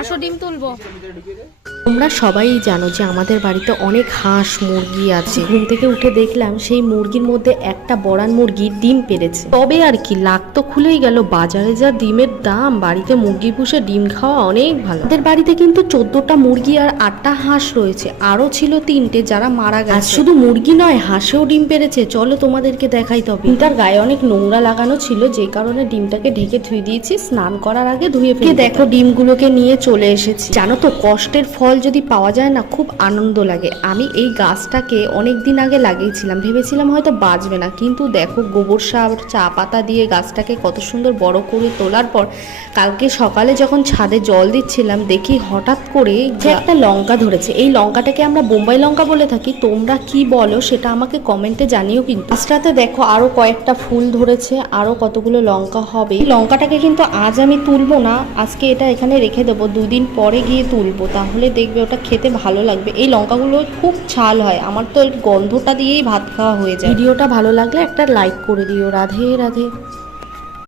আসো ডিম তুলবো। তোমরা সবাই জানো যে আমাদের বাড়িতে অনেক হাঁস মুরগি আছে। ঘুম থেকে উঠে দেখলাম সেই মুরগির মধ্যে একটা বড়ান মুরগি ডিম পেড়েছে। তবে আর কি, লাখ তো খুলেই গেল। বাজারে যা ডিমের দাম, বাড়িতে মুরগি পুষে ডিম খাওয়া অনেক ভালো। আমাদের বাড়িতে কিন্তু 14টা মুরগি আর 8টা হাঁস রয়েছে, আরো ছিল 3টে যারা মারা গেছে। শুধু মুরগি নয়, হাঁসেও ডিম পেড়েছে। চলো তোমাদেরকে দেখাই। তবে ডিমটার গায়ে অনেক নোংরা লাগানো ছিল, যে কারণে ডিমটাকে ঢেকে ধুয়ে দিয়েছি। স্নান করার আগে ধুয়ে ফেলে দেখো ডিমগুলোকে নিয়ে চলে এসেছি। জানো তো, কষ্টের ফল যদি পাওয়া যায় না, খুব আনন্দ লাগে। আমি এই গাছটাকে অনেক দিন আগে লাগিয়েছিলাম, ভেবেছিলাম হয়তো বাঁচবে না, কিন্তু দেখো গোবর সার চা পাতা দিয়ে গাছটাকে কত সুন্দর বড় করে তোলার পর কালকে সকালে যখন ছাদে জল দিচ্ছিলাম, দেখি হঠাৎ করে যে একটা লঙ্কা ধরেছে। এই লঙ্কাটাকে আমরা বোম্বাই লঙ্কা বলে থাকি, তোমরা কি বলো সেটা আমাকে কমেন্টে জানিও। কিন্তু গাছটাতে দেখো আরো কয়েকটা ফুল ধরেছে, আরো কতগুলো লঙ্কা হবে। লঙ্কাটাকে কিন্তু আজ আমি তুলবো না, আজকে এটা এখানে রেখে দেবো, 2 দিন পরে গিয়ে তুলবো, তাহলে দেখবে ওটা খেতে ভালো লাগবে। এই লঙ্কাগুলো খুব ঝাল হয়, আমার তো এর গন্ধটা দিয়েই ভাত খাওয়া হয়ে যায়। ভিডিওটা ভালো লাগলে একটা লাইক করে দিও। রাধে রাধে।